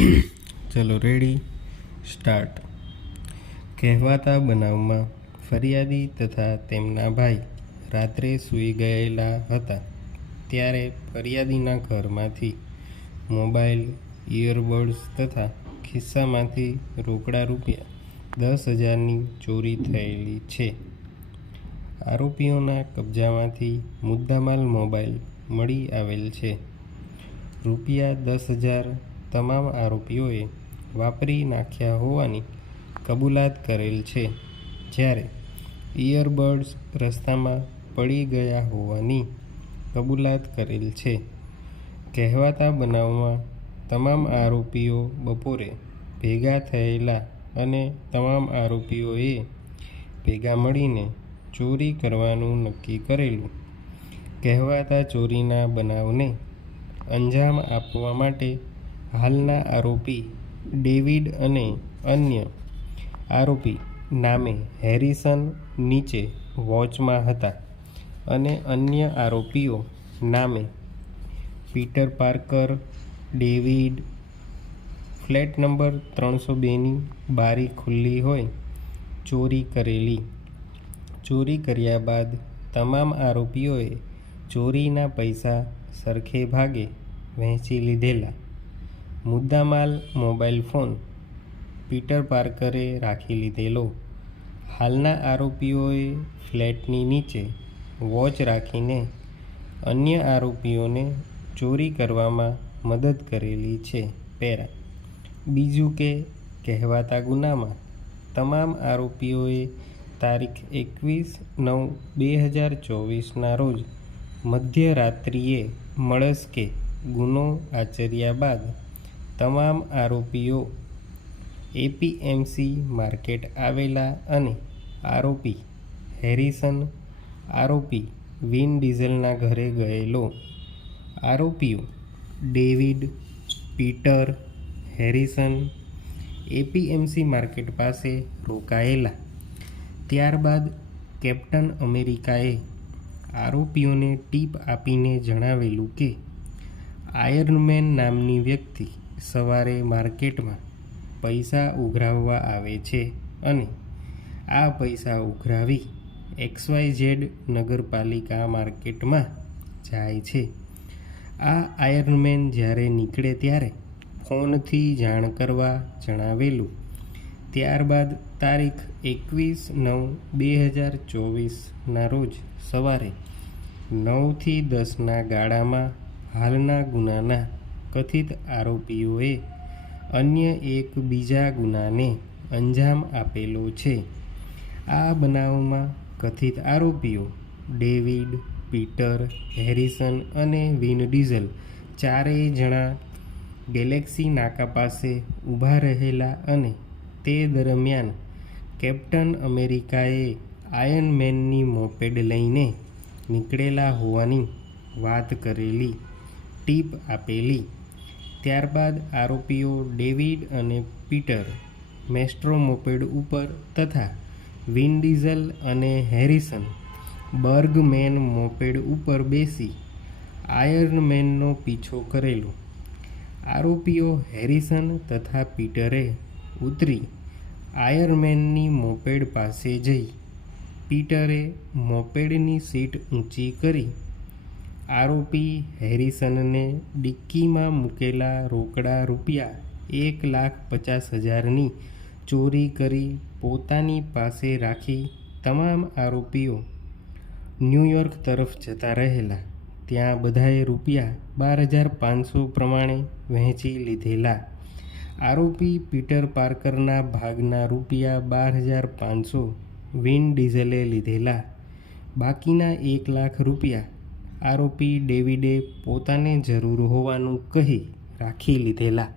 ચલો ready start. કહેવાતા બનાવમાં ફરિયાદી તથા તેમના ભાઈ રાત્રે સૂઈ ગયેલા હતા ત્યારે ફરિયાદીના ઘરમાંથી મોબાઈલ, ઇયરબડ્સ તથા ખિસ્સામાંથી રોકડા રૂપિયા 10,000ની ચોરી થયેલી છે. આરોપીઓના કબજામાંથી મુદ્દામાલ મોબાઈલ મળી આવેલ છે. રૂપિયા 10,000 તમામ આરોપીઓએ વાપરી નાખ્યા હોવાની કબૂલાત કરેલ છે, જ્યારે ઇયરબડ્સ રસ્તામાં પડી ગયા હોવાની કબૂલાત કરેલ છે. કહેવાતા બનાવમાં તમામ આરોપીઓ બપોરે ભેગા થયેલા અને તમામ આરોપીઓએ ભેગા મળીને ચોરી કરવાનું નક્કી કરેલું. કહેવાતા ચોરીના બનાવને અંજામ આપવા માટે હાલના આરોપી ડેવિડ અને અન્ય આરોપી નામે હેરિસન નીચે વોચમાં હતા અને અન્ય આરોપીઓ નામે Peter Parker, David. Flat number 302ની બારી ખુલ્લી હોય ચોરી કરેલી. ચોરી કર્યા બાદ તમામ આરોપીઓએ ચોરીના પૈસા સરખે ભાગે વહેંચી લીધેલા. મુદ્દામાલ મોબાઈલ ફોન પીટર પાર્કરે રાખી લીધેલો. હાલના આરોપીઓએ ફ્લેટની નીચે વોચ રાખીને અન્ય આરોપીઓને ચોરી કરવામાં મદદ કરેલી છે. પેરા. બીજું કે કહેવાતા ગુનામાં તમામ આરોપીઓએ તારીખ 21/9/2024ના રોજ મધ્યરાત્રિએ મળસ્કે ગુનો આચર્યા બાદ તમામ આરોપીઓ એપીએમસી માર્કેટ આવેલા અને આરોપી હેરિસન આરોપી વિન ડીઝલના ઘરે ગયેલો. આરોપીઓ David, Peter, Harrison APMC market પાસે રોકાયેલા. ત્યારબાદ કેપ્ટન અમેરિકાએ આરોપીઓને ટીપ આપીને જણાવેલું કે આયર્નમેન નામની વ્યક્તિ સવારે માર્કેટમાં પૈસા ઉઘરાવવા આવે છે અને આ પૈસા ઉઘરાવી XYZ નગરપાલિકા માર્કેટમાં જાય છે. આ આયર્નમેન જ્યારે નીકળે ત્યારે ફોનથી જાણ કરવા જણાવેલું. ત્યારબાદ તારીખ 21/9/2024ના રોજ સવારે 9થી 10ના ગાળામાં હાલના ગુનાના કથિત આરોપીઓએ અન્ય એક બીજા ગુનાને અંજામ આપેલો છે. આ બનાવમાં કથિત આરોપીઓ ડેવિડ, પીટર, હેરિસન અને વિન ડીઝલ ચારેય જણા ગેલેક્સી નાકા પાસે ઊભા રહેલા અને તે દરમિયાન કેપ્ટન અમેરિકાએ આયર્નમેનની મોપેડ લઈને નીકળેલા હોવાની વાત કરેલી, ટીપ આપેલી. ત્યારબાદ આરોપીઓ ડેવિડ અને પીટર મેસ્ટ્રો મોપેડ ઉપર તથા વિન ડીઝલ અને હેરિસન બર્ગમેન મોપેડ ઉપર બેસી આયર્નમેનનો પીછો કરેલો. આરોપીઓ હેરિસન તથા પીટરે ઉતરી આયર્નમેનની મોપેડ પાસે જઈ પીટરે મોપેડની સીટ ઊંચી કરી આરોપી હેરિસનને ડિક્કીમાં મૂકેલા રોકડા રૂપિયા 1,50,000ની ચોરી કરી પોતાની પાસે રાખી તમામ આરોપીઓ ન્યૂયોર્ક તરફ જતા રહેલા. ત્યાં બધાએ રૂપિયા 12,500 પ્રમાણે વહેંચી લીધેલા. આરોપી પીટર પાર્કરના ભાગના રૂપિયા 12,500 વિન ડીઝલે લીધેલા. બાકીના 1,00,000 રૂપિયા આરોપી ડેવિડે પોતાને જરૂર હોવાનું કહી રાખી લીધેલા.